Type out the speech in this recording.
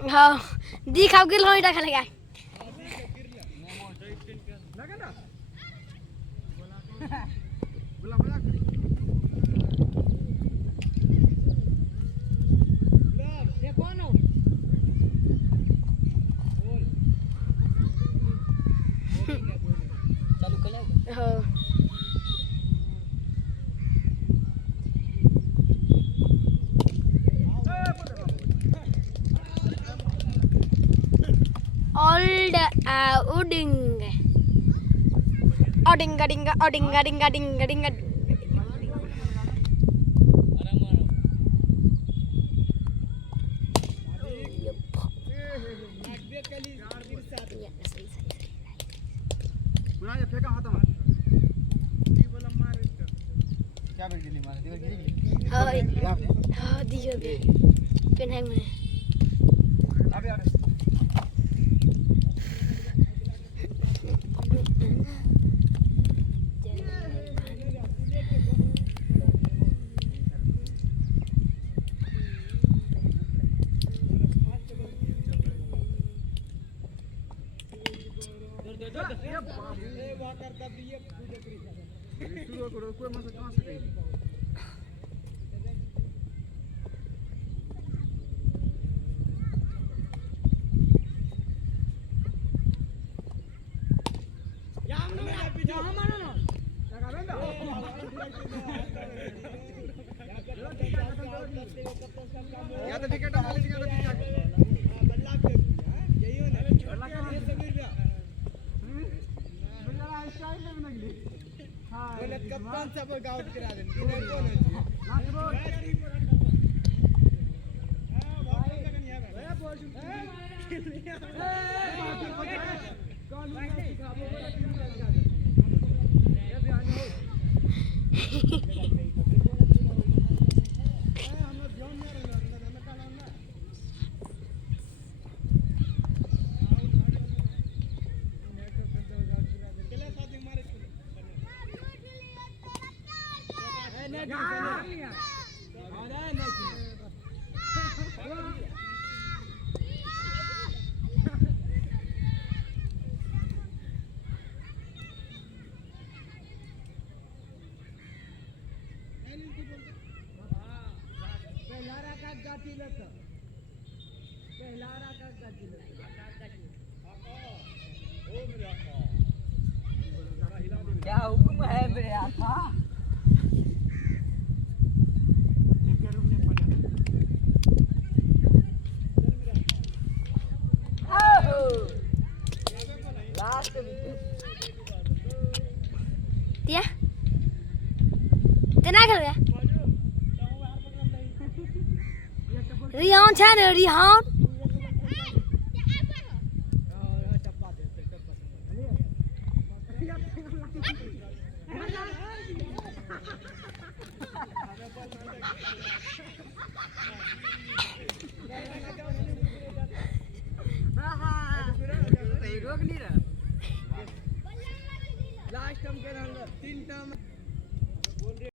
हाँ दी खाओ गिर लो इटा खेलेगा चालू कर हाँ old uding odinga dinga odinga dinga dinga dinga फेंका हाथ में क्या बेच दिली मार दीवार गिरी हाँ दियो दे पेन है मैंने अबे अबे शुरू करो कोई मत कहां से कहीं या तो विकेट डाल दिया तो बल्ला पे यही हो ना बल्ला के समीर भैया बल्ला स्टाइल में लगली हां बोले कप्तान सब आउट करा देन किधर कौन है लास्ट बॉल हां बहुत लगन यहां पे बॉल कौन सिखाबो बोले टीम का लगा दे ये ध्यान हो क्या हुक्म है मेरे आका लास्ट दिया तना कर गया रिहान छा रे रिहान